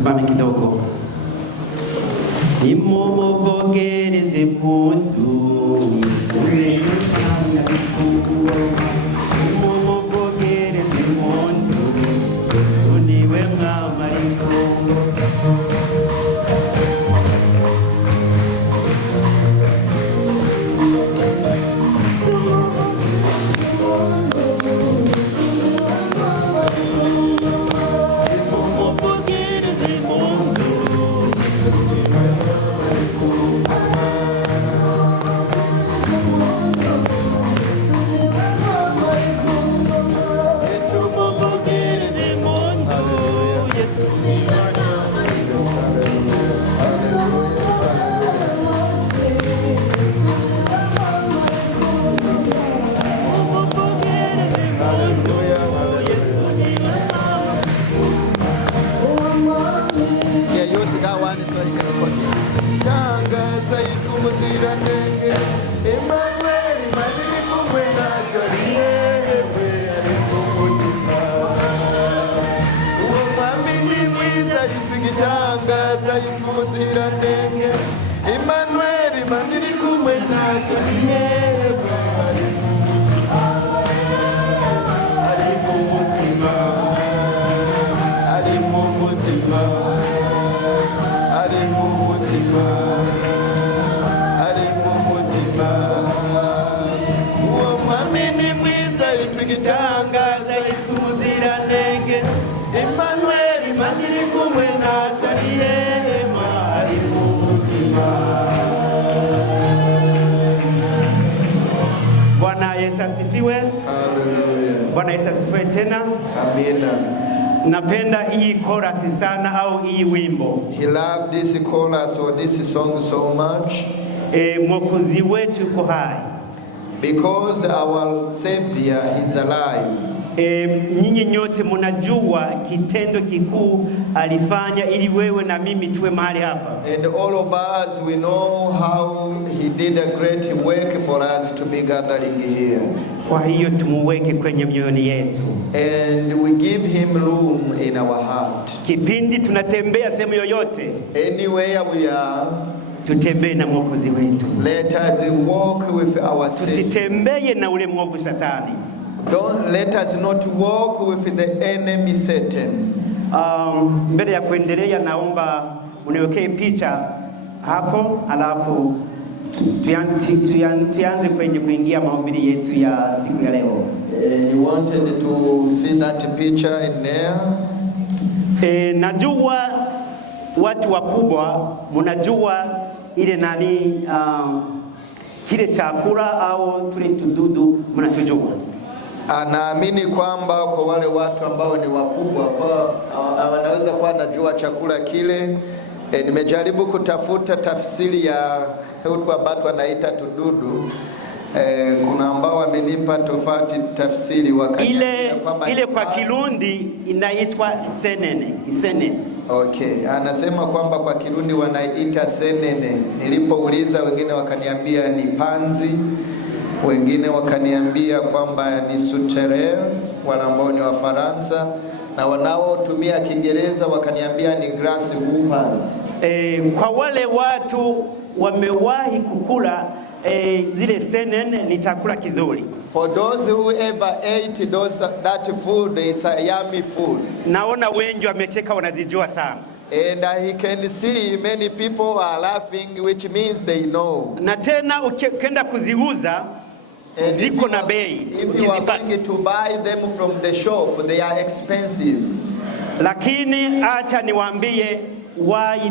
Tusimame kidogo. Nimumuvogereze mundu ule mwana mkuu. Nimumuvogereze mundu uniwe mwamariko. Bwana Yesu asifiwe tena. Amina. Napenda hii chorus sana au hii wimbo. He loved this chorus or this song so much. Mwokozi wetu yuko hai. Because our Savior is alive. Nyinyi nyote mnajua kitendo kikuu alifanya ili wewe na mimi tuwe mahali hapa. And all of us we know how he did a great work for us to be gathering here. Kwa hiyo tumuweke kwenye mioyoni yetu. And we give him room in our heart. Kipindi tunatembea sehemu yoyote, anywhere we are, tutembee na mwokozi wetu. Let us walk with our Savior. Tusitembee na ule mwovu Satani. Let us not walk with the enemy Satan. Mbele ya kuendelea naomba uniwekee picha hapo, alafu tuanze kwenye kuingia mahubiri yetu ya siku ya leo. You wanted to see that picture in there? Najua watu wakubwa mnajua ile nani kile chakula au tule tududu mnatujua. Naamini kwamba kwa wale watu ambao ni wakubwa kwa wanaweza kuwa najua chakula kile. Nimejaribu kutafuta tafsiri ya hutu ambao wanaita tududu. Kuna ambao wamenipa tofauti tafsiri ile kwa Kirundi inaitwa senene. Okay, anasema kwamba kwa Kirundi wanaita senene. Nilipouliza wengine wakaniambia ni panzi, wengine wakaniambia kwamba ni sutere, wale ambao ni wa Faransa, na wanaotumia Kiingereza wakaniambia ni grasshoppers. Kwa wale watu wamewahi kukula zile senene, ni chakula kizuri. For those who ever ate that food, it's a yummy food. Naona wengi wamecheka, wanazijua sana. And he can see many people are laughing, which means they know. Na tena ukienda kuziuza ziko na bei. If you are going to buy them from the shop, they are expensive. Lakini acha niwaambie why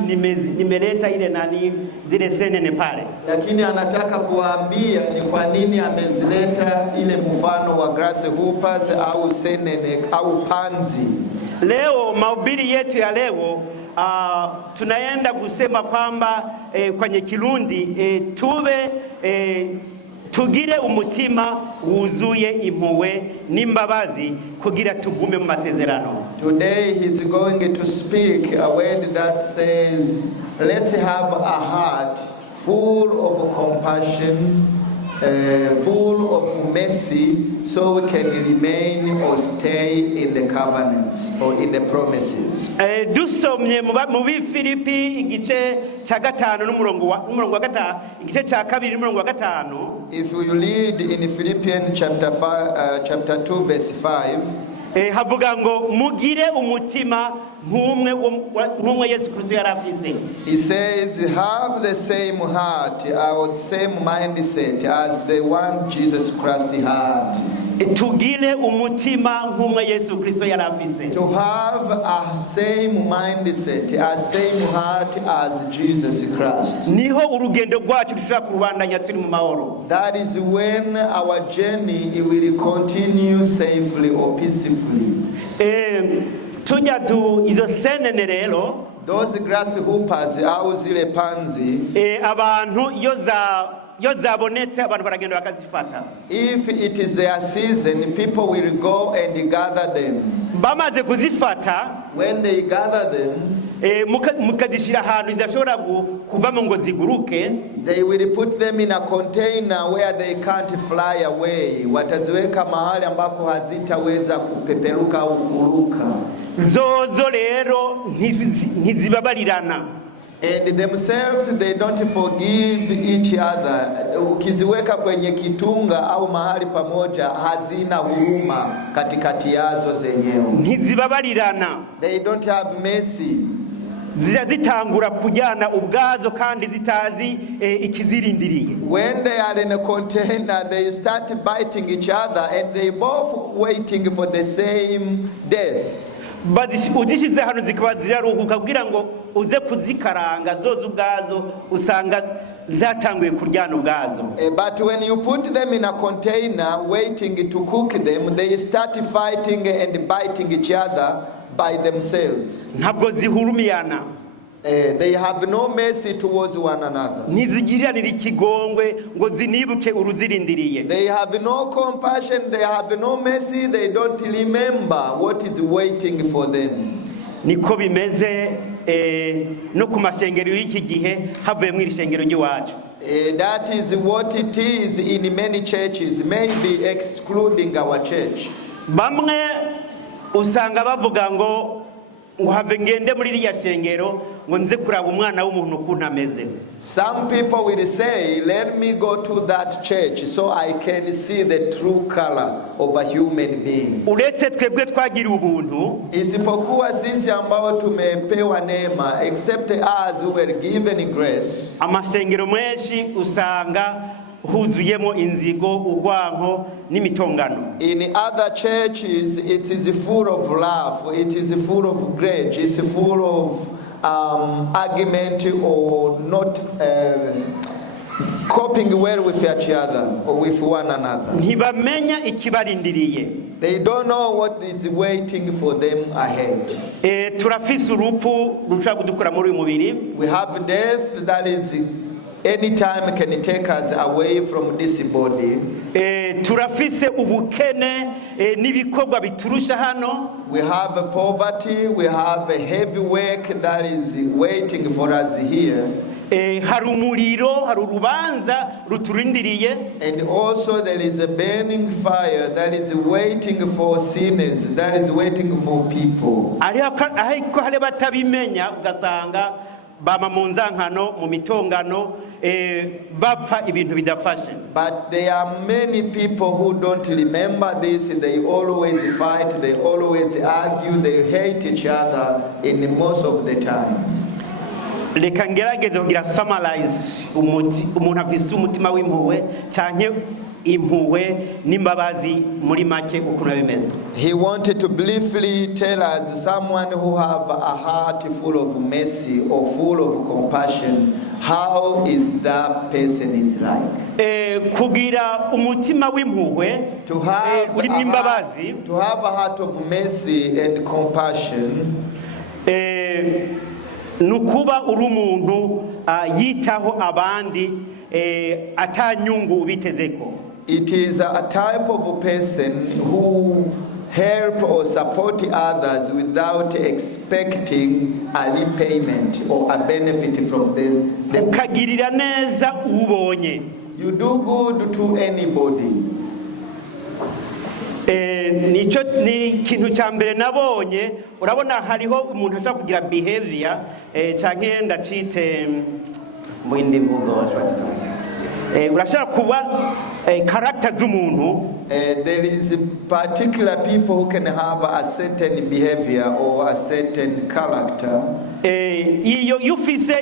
nimeleta ile nani zile senene pale. Lakini anataka kuwaambia ni kwa nini amezileta ile mfano wa grasshoppers au senene au panzi. Leo mahubiri yetu ya leo tunaenda kusema kwamba kwenye Kirundi tuwe tugire umutima wuzuye impuhwe n'imbabazi kugira tugume mu masezerano. Today he's going to speak a word that says, let's have a heart full of compassion, full of mercy, so we can remain or stay in the covenants or in the promises. dusomye mu Bifilipi igice cya 5 n'umurongo wa 5, igice cya 2 n'umurongo wa 5. If you read in Philippians chapter 2 verse 5, havuga ngo mugire umutima nk'umwe Yesu Kristo yarafise. He says, have the same heart or same mindset as the one Jesus Christ had. Tugire umutima nk'umwe Yesu Kristo yarafise. To have a same mindset, a same heart as Jesus Christ. Niho urugendo rwacu rushobora kurubandanya turi mu mahoro. That is when our journey will continue safely or peacefully. Tujya izo senene rero, those grasshoppers au zile panzi, abantu yo zabonetse abantu baragenda bakazifata. If it is their season, people will go and gather them. Bamaze kuzifata, when they gather them, mukazishira ahantu idashobora kuvamo ngo ziguruke. They will put them in a container where they can't fly away. Wataziweka mahali ambako hazitaweza kupeperuka au kuruka. Zozo rero ntizibabarirana. And themselves they don't forgive each other. Ukiziweka kwenye kitunga au mahali pamoja hazina huruma katikati yazo zenyewe. Ntizibabarirana. They don't have mercy. Zitangura kujyana ubwazo kandi zitazi ikizirindiriye. When they are in a container, they start biting each other and they both waiting for the same death. Udishize hano zikaba ziraruhuka kugira ngo uze kuzikaranga zozo ubwazo usanga zatanguye kuryana ubwazo. But when you put them in a container waiting to cook them, they start fighting and biting each other by themselves. Ntabwo zihurumiyana. They have no mercy towards one another. Ntizigiranira ikigongwe ngo zinibuke uruzirindiriye. They have no compassion, they have no mercy, they don't remember what is waiting for them. Niko bimeze no ku mashengero y'iki gihe havuye mu irishengero ry'iwacu. That is what it is in many churches, maybe excluding our church. Bamwe usanga bavuga ngo have ngende muri iriya shengero ngo nze kuraba umwana w'umuntu ukuntu ameze. Some people will say, let me go to that church so I can see the true color of a human being. Uretse twebwe twagira ubuntu, isipokuwa sisi ambao tumepewa neema, except us who were given grace. Amashengero menshi usanga huzuyemo inzigo, urwanko n'imitongano. In other churches it is full of love, it is full of grudge, it's full of argument or not coping well with each other or with one another. Ntibamenya ikibarindiriye. They don't know what is waiting for them ahead. Turafise urupfu rushaka kudukura muri mubiri. We have death that is anytime can take us away from this body. Turafise ubukene n'ibikorwa biturusha hano. We have poverty, we have a heavy work that is waiting for us here. Hari umuriro, hari urubanza ruturindiriye. And also there is a burning fire that is waiting for sinners, that is waiting for people. Ariko hari batabimenya ugasanga bama mu nzankano mu mitongano bapfa ibintu bidafashe. But there are many people who don't remember this. They always fight, they always argue, they hate each other in most of the time. Reka ngerageze kugira summarize umuntu afise umutima w'impuhwe cyane impuhwe n'imbabazi muri make ukuntu bimeze. He wanted to briefly tell us someone who have a heart full of mercy or full of compassion, how is that person is like. Kugira umutima w'impuhwe urimo imbabazi, to have a heart of mercy and compassion, nukuba uri umuntu yitaho abandi atanyungu ubitezeko. It is a type of person who help or support others without expecting a repayment or a benefit from them. Ukagirira neza ubonye. You do good to anybody. Nico ni ikintu cya mbere nabonye. Urabona hariho umuntu ashaka kugira behavior canke ndacite mu indi mvugo urashaka kuba character z'umuntu. There is particular people who can have a certain behavior or a certain character. Iyo yufise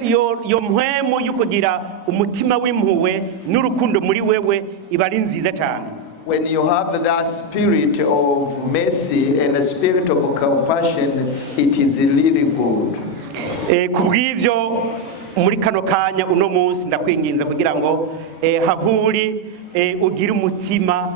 iyo mpwemu yukugira umutima w'impuhwe n'urukundo muri wewe iba ari nziza cyane. When you have that spirit of mercy and a spirit of compassion, it is really good. Kubw'ivyo muri kano kanya uno munsi ndakwinginza kugira ngo hahuri ugire umutima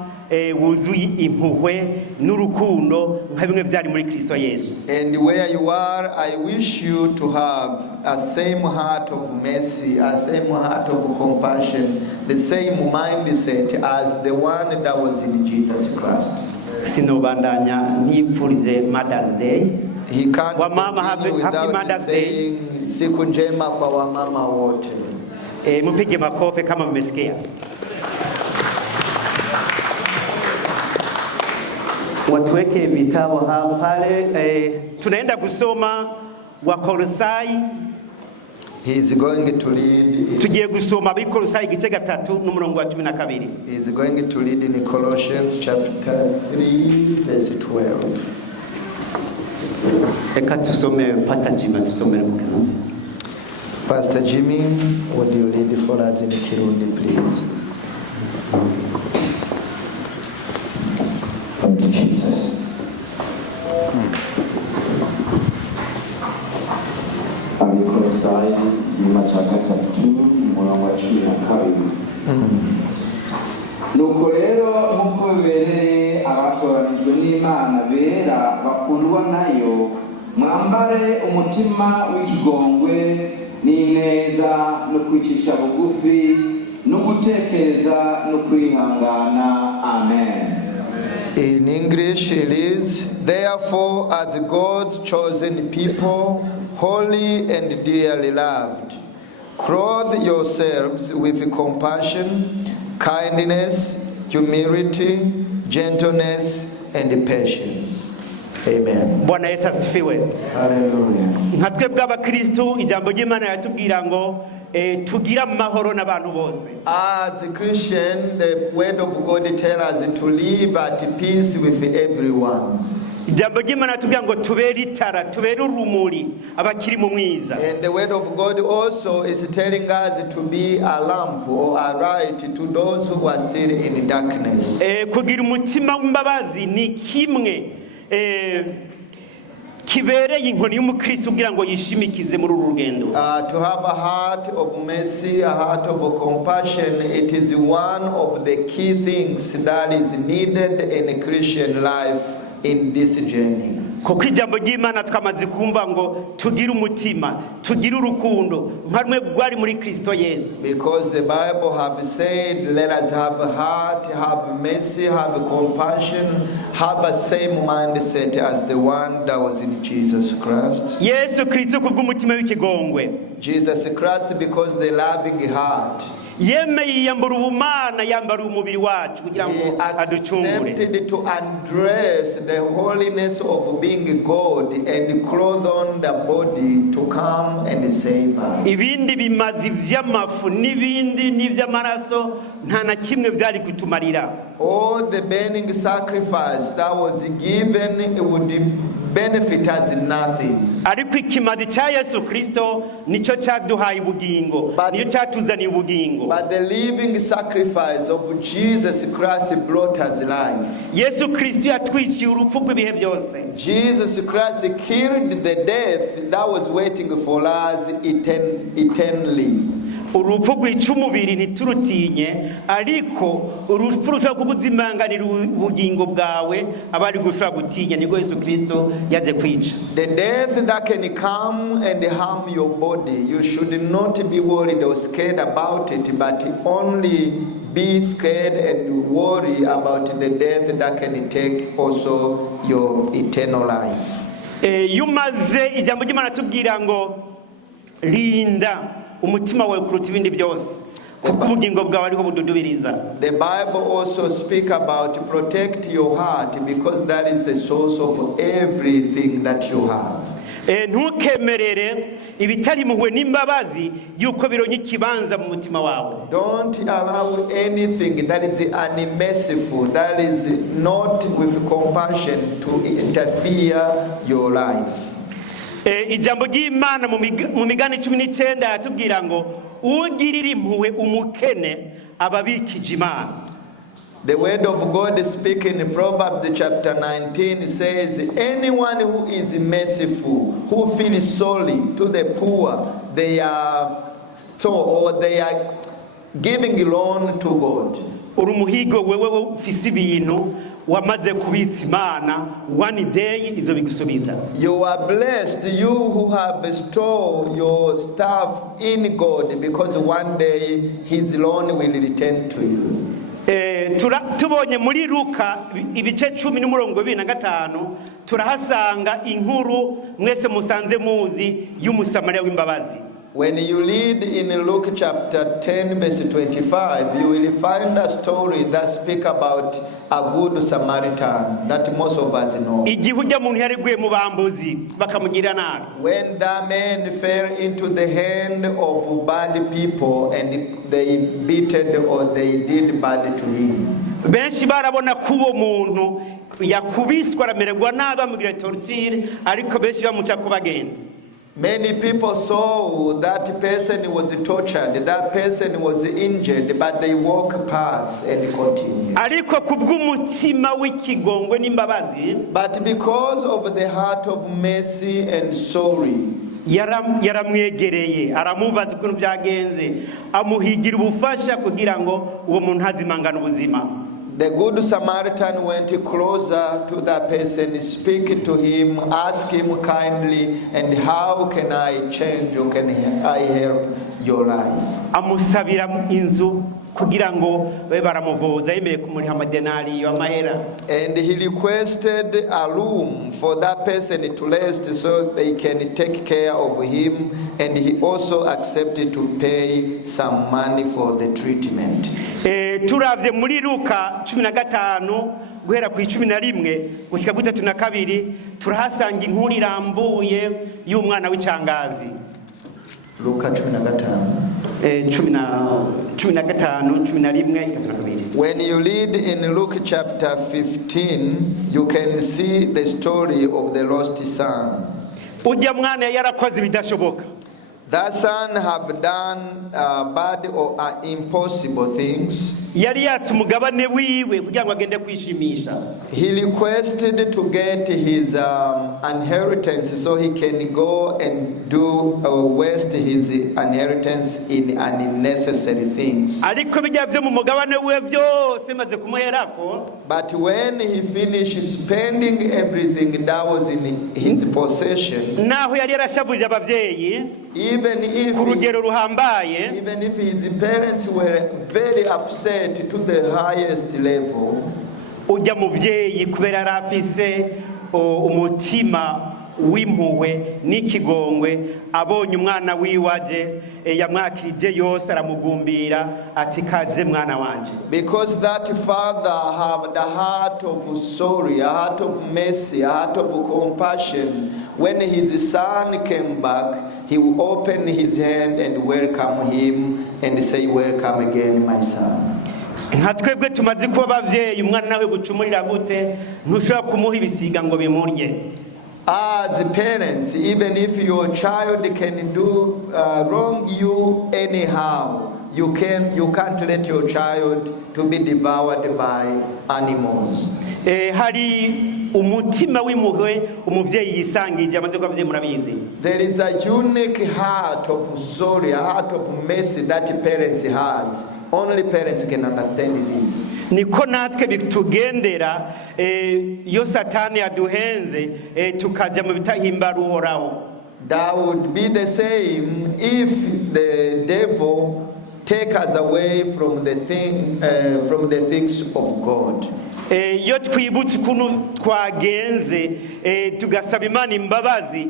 wuzuye impuhwe n'urukundo nka bimwe byari muri Kristo Yesu. And where you are, I wish you to have a same heart of mercy, a same heart of compassion, the same mindset as the one that was in Jesus Christ. Sinobandanya ntipfurize Mother's Day. He can't continue without saying siku njema kwa wamama wote. Mpige makofi kama mmesikia. Watuweke vitabu hapo pale. Tunaenda kusoma Wakolosai. He is going to lead. Tugiye gusoma Abikolosai igice 3 n'umurongo wa 12. He is going to lead in Colossians chapter 3 verse 12. Eka tusome Pastor Jimmy tusome mukano. Pastor Jimmy, would you read for us in Kirundi, please? Thank you, Jesus. Abikolosai igice cya 3 umurongo wa 12. Nuko rero nk'uko bibereye abatoranijwe n'Imana bera bakundwa nayo, mwambare umutima w'ikigongwe n'ineza no kwicisha bugufi no gutekereza no kwihangana. Amen. In English it is, therefore as God's chosen people, holy and dearly loved, clothe yourselves with compassion, kindness, humility, gentleness, and patience. Amen. Bwana Yesu asifiwe. Hallelujah. Nkatwe bw'abakristo ijambo ry'Imana yatubwira ngo tugira amahoro n'abantu bose. As a Christian, the word of God tells us to live at peace with everyone. Ijambo ry'Imana yatubwira ngo tubere itara, tubere urumuri abakiri mu mwiza. And the word of God also is telling us to be a lamp or a light to those who are still in darkness. Kugira umutima w'imbabazi ni kimwe kibereye inkoni y'umukristo kugira ngo yishimikize muri uru rugendo. To have a heart of mercy, a heart of compassion, it is one of the key things that is needed in a Christian life in this journey. Kuko ijambo ry'Imana twamaze kumva ngo tugire umutima, tugire urukundo nkamwe bwari muri Kristo Yesu. Because the Bible have said, let us have a heart, have mercy, have compassion, have a same mindset as the one that was in Jesus Christ. Yesu Kristo kubw'umutima w'ikigongwe. Jesus Christ because the loving heart. Yemeye yambara ubumana, yambara umubiri wacu kugira ngo aducungure. He accepted to undress the holiness of being God and clothe on the body to come and save us. Ibindi bimazi vy'amafu n'ibindi n'ivy'amaraso nta na kimwe vyari kutumarira. All the burning sacrifice that was given, it would benefit us in nothing. Ariko ikimazi cha Yesu Kristo nico cyaduhaye ubugingo, nico cyatuzaniye ubugingo. But the living sacrifice of Jesus Christ brought us life. Yesu Kristo yatwiciye urupfu rw'ibihe byose. Jesus Christ killed the death that was waiting for us eternally. Urupfu rwica umubiri ntiturutinye, ariko urupfu rushobora kuguzimanganira ubugingo bwawe abari gushobora gutinya, niko Yesu Kristo yaje kwica. The death that can come and harm your body, you should not be worried or scared about it, but only be scared and worry about the death that can take also your eternal life. Yumaze ijambo ry'Imana tubwira ngo rinda umutima wawe kuruta ibindi byose. kuko ubugingo bwawe ariho bududubiriza. The Bible also speak about protect your heart because that is the source of everything that you have. Ntukemerere ibitari muhwe n'imbabazi yuko bironye ikibanza mu mutima wawe. Don't allow anything that is unmerciful, that is not with compassion, to interfere your life. Ijambo ry'Imana mu migani 19 yatubwira ngo ugirira impuhwe umukene ababikije Imana. The word of God speaking in Proverbs chapter 19 says, anyone who is merciful, who feels sorry to the poor, they are giving loan to God. Urumuhigo wewe ufise ibintu wamaze kubitsa Imana, one day izo bigusubiza. You are blessed, you who have stored your stuff in God, because one day his loan will return to you. Tubonye muri Luka ibice 10:25 turahasanga inkuru mwese musanze muzi y'umusamariya w'imbabazi. When you read in Luke chapter 10 verse 25, you will find a story that speaks about a good Samaritan that most of us know. Igihe ujya muntu yariguye mu bambuzi bakamugira nabi. When that man fell into the hand of bad people and they beaten or they did bad to him. Benshi barabona ko uwo muntu yakubiswa aramererwa nabi amugira torture, ariko benshi bamuca kubagenda. Many people saw that person was tortured, that person was injured, but they walk past and continue. Ariko kubw'umutima w'ikigongwe n'imbabazi, but because of the heart of mercy and sorry, yaramwegereye aramubaza ukuntu byagenze, amuhigira ubufasha kugira ngo uwo muntu hazimangana ubuzima. The good Samaritan went closer to that person, speak to him, ask him kindly, and how can I change or can I help your life? Amusabira inzu kugira ngo babe baramuvuza, yemeye kumuriha amadenari y'amahera. And he requested a room for that person to rest so they can take care of him, and he also accepted to pay some money for the treatment. Turavye muri Luka 15 guhera ku 11 gushika ku 32 turahasanga inkuru irambuye y'umwana w'icyangazi. Luka 15 When you read in Luke chapter 15, you can see the story of the lost son. Ujya mwana yarakoze bidashoboka. That son have done bad or impossible things. Yari yatse umugabane wiwe kugira ngo agende kwishimisha. He requested to get his inheritance so he can go and waste his inheritance in unnecessary things. Ariko bijya byo mu mugabane wiwe byose maze kumuherako. But when he finished spending everything that was in his possession, naho yari yarashabuje abavyeyi, even if his parents were very upset to the highest level, ujya muvyeyi kubera rafise umutima w'impuhwe n'ikigongwe, abonye umwana wiwaje yamwakije yose aramugumbira ati kaze mwana wanje. Because that father have the heart of sorry, a heart of mercy, a heart of compassion. When his son came back, he will open his hand and welcome him and say, welcome again, my son. Ntatwebwe tumaze kuba bavyeyi, umwana nawe gucumurira gute ntushobora kumuha ibisiga ngo bimurye. As parents, even if your child can do wrong you anyhow, you can't let your child to be devoured by animals. Hari umutima w'impuhwe umuvyeyi yisangije amaze ko abavyeyi murabizi. There is a unique heart of sorry, a heart of mercy that parents has. Only parents can understand this. Niko natwe bitugendera yo satani yaduhenze tukaja mu bitahimbara uhoraho. That would be the same if the devil take us away from the things of God. Yo twibutse kunu twagenze tugasaba Imana imbabazi,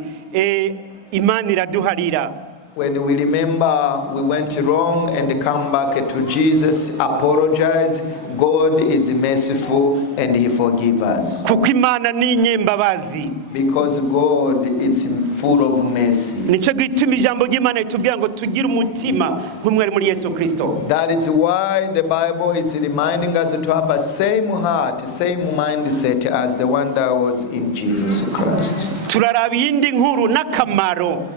Imana iraduharira. when we remember we went wrong and come back to Jesus, apologize, God is merciful and He forgives us. kuko Imana ni inyembabazi. Because God is full of mercy. Nico gituma ijambo ry'Imana ritubwira ngo tugire umutima nk'umwe muri Yesu Kristo. That is why the Bible is reminding us to have a same heart, same mindset as the one that was in Jesus Christ. Turaraba iyindi nkuru n'akamaro.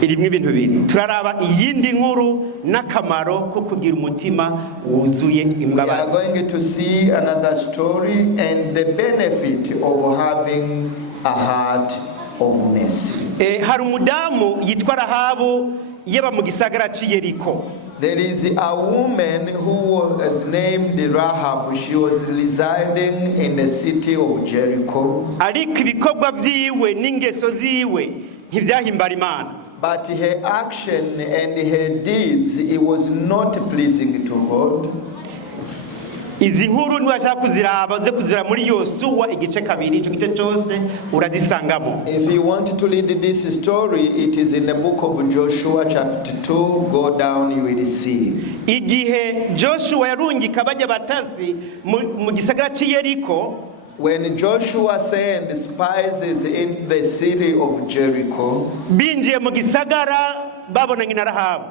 Irimwe ibintu bibiri. Turaraba iyindi nkuru n'akamaro ko kugira umutima wuzuye imbabazi. We are going to see another story and the benefit of having a heart of mercy. Hari umudamu yitwa Rahabu yeba mu gisagara cy'Yeriko. There is a woman who was named Rahab. She was residing in the city of Jericho. Ariko ibikorwa byiwe n'ingeso ziwe ntibyahimbara Imana. But her action and her deeds, it was not pleasing to God. Izi nkuru niwashaka kuziraba ze kuzira muri Yosuwa igice kabiri ico gice cyose urazisangamo. If you want to read this story, it is in the book of Joshua chapter 2. Go down, you will see. Igihe Joshua yarungika bajya batasi mu gisagara cy'Yeriko, when Joshua sent spies in the city of Jericho, binjiye mu gisagara babonanye na Rahabu.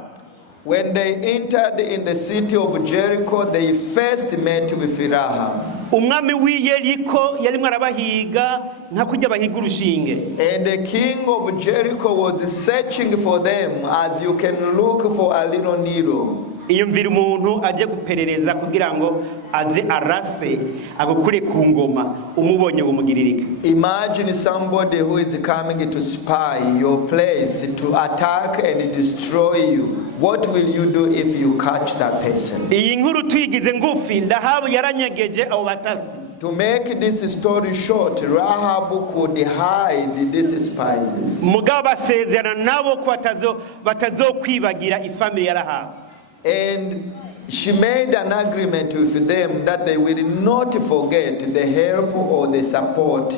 when they entered in the city of Jericho, they first met with Rahab. Umwami w'Yeriko yarimwe arabahiga nka kujya bahiga urushinge. And the king of Jericho was searching for them as you can look for a little needle. Iyumvira umuntu aje guperereza kugira ngo aze arase agukure ku ngoma umubonye umugiririka. Imagine somebody who is coming to spy your place, to attack and destroy you. What will you do if you catch that person? Iyi nkuru tuyigize ngufi Rahabu yaranyegeje abo batasi. To make this story short, Rahab could hide these spies. Mugabo basezerana nabo ko batazokwibagira ifamily ya Rahabu. And she made an agreement with them that they will not forget the help or the support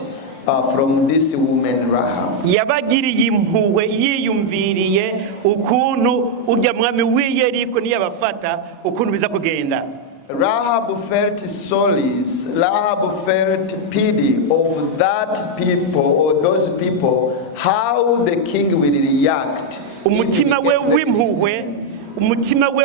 from this woman Rahab. Yabagiriye impuhwe yiyumviriye ukuntu urya mwami w'Yeriko niyabafata ukuntu biza kugenda. Rahab felt solace, Rahab felt pity of that people or those people, how the king will react. Umutima we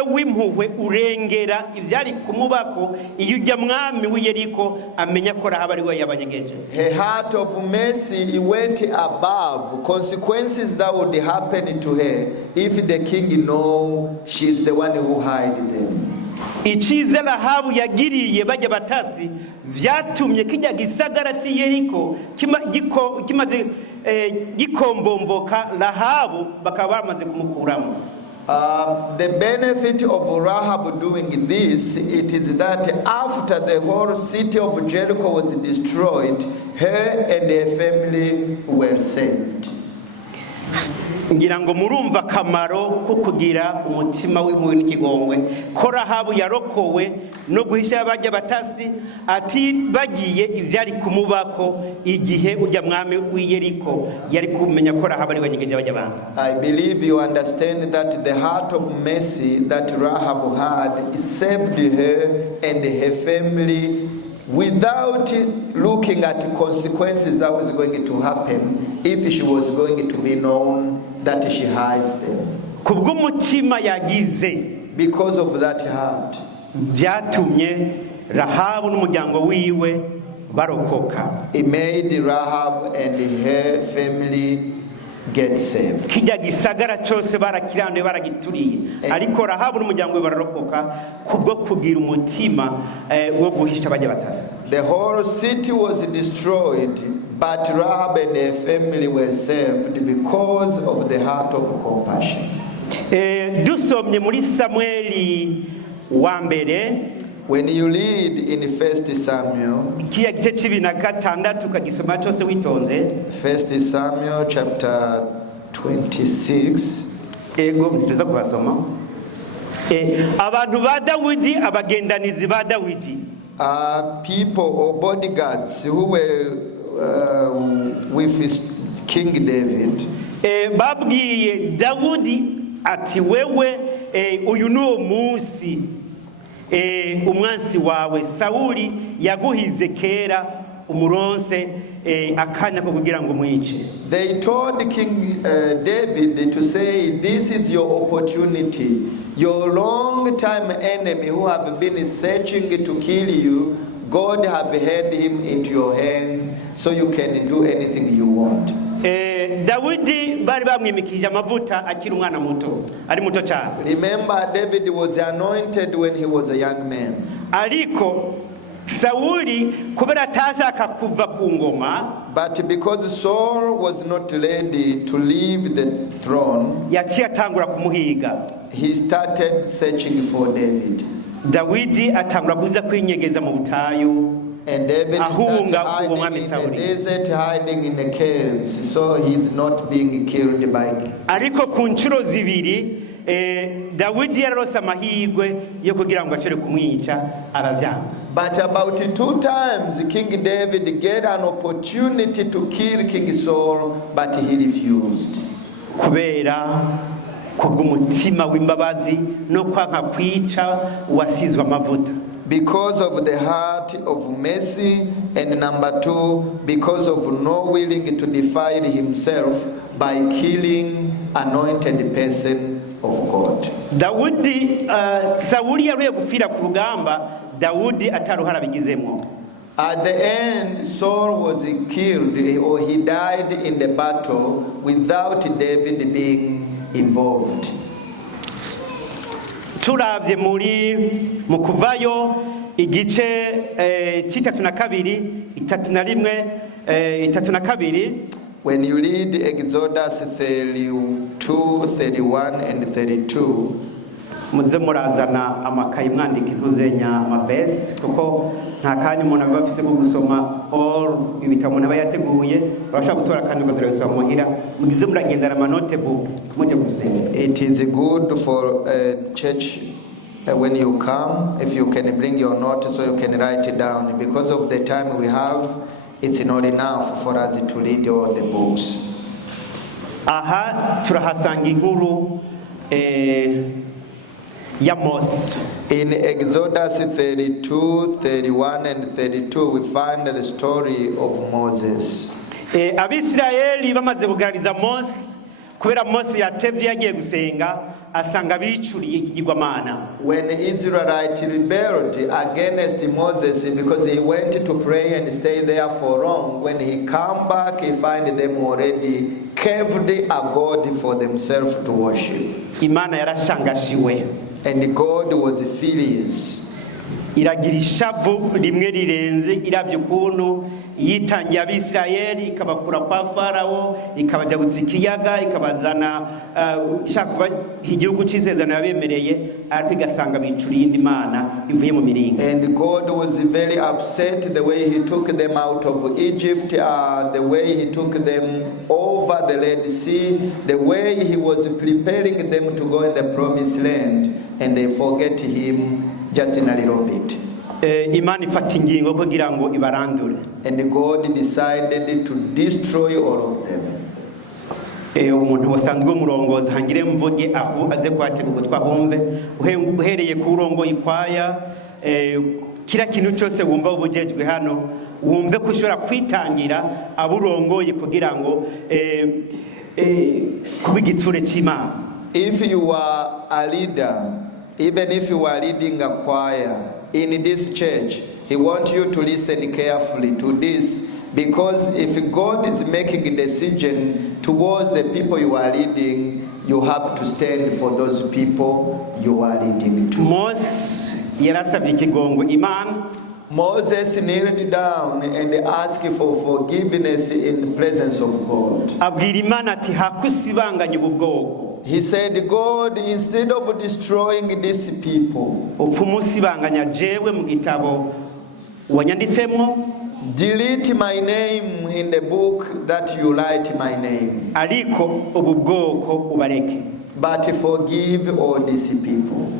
w'impuhwe urengera ivyari kumubako iyo ujya mwami w'Yeriko amenya ko Rahabu ari we yabanyegeje. Her heart of mercy went above consequences that would happen to her if the king know she's the one who hide them. Ichize Rahabu yagiriye bajya batasi vyatumye kijya gisagara cy'Yeriko kimaze gikomvomvoka Rahabu bakaba bamaze kumukuramo. The benefit of Rahab doing this, it is that after the whole city of Jericho was destroyed, her and her family were saved. Ngira ngo murumva kamaro ko kugira umutima w'impuhwe n'ikigongwe ko Rahabu yarokowe no guhisha bajya batasi ati bagiye ivyari kumubako igihe urya mwami w'Yeriko yari kumenya ko Rahabu ari wanyegeje bajya abantu. I believe you understand that the heart of mercy that Rahab had saved her and her family without looking at consequences that was going to happen if she was going to be known that she hides them. Kubw'umutima yagize, because of that heart, byatumye Rahabu n'umuryango wiwe barokoka. It made Rahab and her family get saved. Kijya gisagara cyose barakirande baragituriye, ariko Rahabu n'umuryango we bararokoka kubwo kugira umutima wo guhisha bajya batasi. The whole city was destroyed, but Rahab and her family were saved because of the heart of compassion. Dusomye muri Samueli wa mbere, when you read in 1 Samuel, kiya gice c'6 ukagisoma cyose witonze. 1 Samuel chapter 26. Ego tuza kubasoma. Abantu ba Dawidi, abagendanizi ba Dawidi, people or bodyguards who were with King David. babwiye Dawudi ati wewe uyu nuwo munsi umwansi wawe Sauli yaguhize kera umuronse akanya ko kugira ngo mwice. They told King David to say, this is your opportunity. Your long time enemy who have been searching to kill you, God have had him into your hands so you can do anything you want. Dawidi bari bamwimikije amavuta akiri umwana muto, ari muto cyane. Remember, David was anointed when he was a young man. Ariko Sauli kubera atashaka kuva ku ngoma, but because Saul was not ready to leave the throne, yaciye atangura kumuhiga. He started searching for David. Dawidi atangura kuza kwinyegeza mu butayu. And David started hiding in the desert, hiding in the caves, so he's not being killed by. Ariko ku nshuro zibiri Dawidi yarose amahirwe yo kugira ngo ashobore kumwica aravyanga. But about 2 times King David get an opportunity to kill King Saul, but he refused. Kubera kubw'umutima w'imbabazi no kwanka kwica wasizwe amavuta. Because of the heart of mercy, and number 2, because of no willing to defile himself by killing anointed person of God. Dawudi Sauli yaruye gupfira ku rugamba, Dawudi ataruhara bigizemo. At the end, Saul was killed, or he died in the battle without David being involved. Turavye muri mu Kuvayo igice 32, 32. When you read Exodus 32, 31 and 32, muze murazana amakayi mwandika intuzenya amavesi kuko nta kanya umuntu aba afise ko gusoma all ibitabo umuntu aba yateguye, urashobora gutora kandi ugatorera muhira mugize muragendana amanote book mujye gusenga. It is good for church when you come, if you can bring your note so you can write it down. Because of the time we have, it's not enough for us to read all the books. Aha turahasanga inkuru ya Mose. In Exodus 32, 31 and 32, we find the story of Moses. Abisirayeli bamaze kugaragariza Mose, kubera Mose yatevye yagiye gusenga asanga bicuriye ikigirwamana. When Israelites rebelled against Moses because he went to pray and stay there for long, when he come back he find them already carved a god for themselves to worship. Imana yarashangashiwe. And God was furious. Iragira ishavu rimwe rirenze, irabye ukuntu yitangiye Abisirayeli ikabakura kwa Farao, ikabajya gutsikiyaga, ikabazana ishaka igihugu cy'isezerano yabemereye, ariko igasanga bicuriye indi mana ivuye mu miringa. And God was very upset the way he took them out of Egypt, the way he took them over the Red Sea, the way he was preparing them to go in the promised land, and they forget him just in a little bit. Imana ifata ingingo kugira ngo ibarandure. And God decided to destroy all of them. Umuntu wasanzwe umurongozi hangire mvuge aho aze kwategura twahombe uhereye ku rongo ikwaya kira kintu cyose wumva ubujejwe hano wumve ko ushobora kwitangira aburongoye kugira ngo kubigitsure cy'Imana. If you are a leader, even if you are leading a choir in this church, he wants you to listen carefully to this, because if God is making a decision towards the people you are leading, you have to stand for those people you are leading to. Moses yarasabye ikigongo Imana. Moses kneeled down and asked for forgiveness in the presence of God. Abwira Imana ati hakusibanganya ubwoko. He said, God, instead of destroying these people, ufumusibanganya jewe mu gitabo wanyanditsemo, delete my name in the book that you write my name. Ariko ubu bwoko ubareke. But forgive all these people.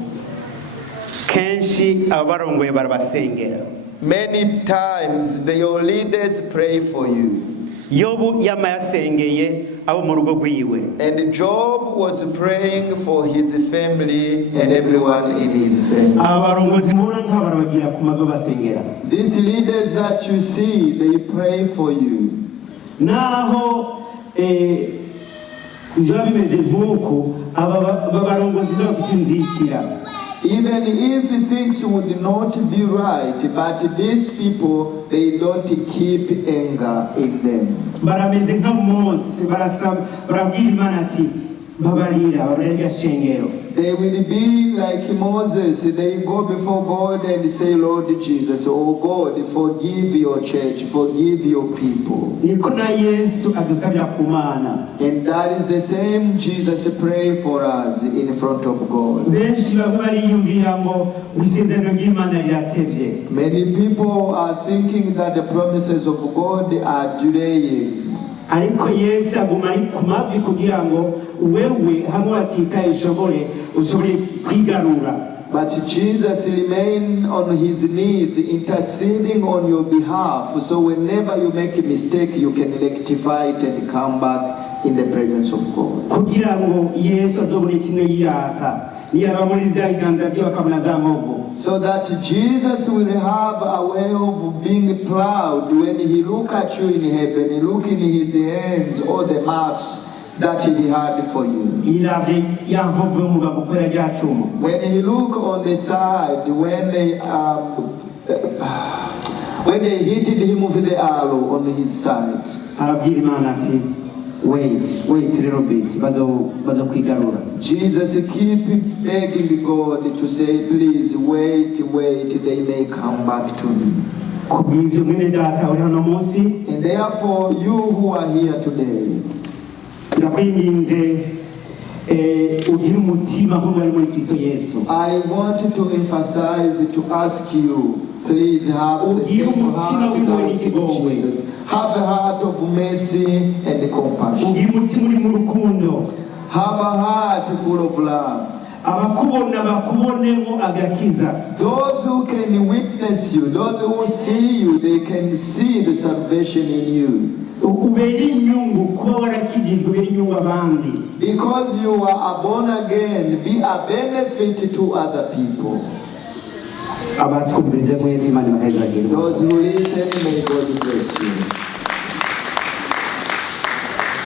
Kenshi abarongoye barabasengera. Many times your leaders pray for you. Yobu yamayasengeye abo mu rugo rwiwe. And Job was praying for his family and everyone in his family. Abarongozi mubona nk'abarabagira ku mago basengera. These leaders that you see, they pray for you. Naho njya bimeze nk'uko abarongozi bagusinzikira. Even if things would not be right, but these people, they don't keep anger in them. Barameze nka Mose, barabwira Imana ati babarira shengero. They will be like Moses. They go before God and say, Lord Jesus, oh God, forgive your church, forgive your people. Niko na Yesu adusabira ku Mana. And that is the same Jesus pray for us in front of God. Benshi bariyumvira ngo isezerano ry'Imana riratevye. Many people are thinking that the promises of God are delaying. Ariko Yesu aguma ari ku mavi kugira ngo wewe hamwe watitaye ushobore kwigarura. But Jesus remain on his knees interceding on your behalf, so whenever you make a mistake you can rectify it and come back in the presence of God. Kugira ngo Yesu azobone kimwe yirata yaba muri byaganza byo bakamuna za ngogo. So that Jesus will have a way of being proud when he look at you in heaven, he look in his hands all the marks that he had for you. When he look on the side, when they hit him with the arrow on his side, wait a little bit, Jesus keep begging God to say, please wait, they may come back to me. And therefore, you who are here today, I want to emphasize, to ask you, please have the same heart of Jesus. Have a heart of mercy and compassion. Have a heart full of love. Those who can witness you, those who see you, they can see the salvation in you. Because you are born again, be a benefit to other people. Those who listen, may God bless you.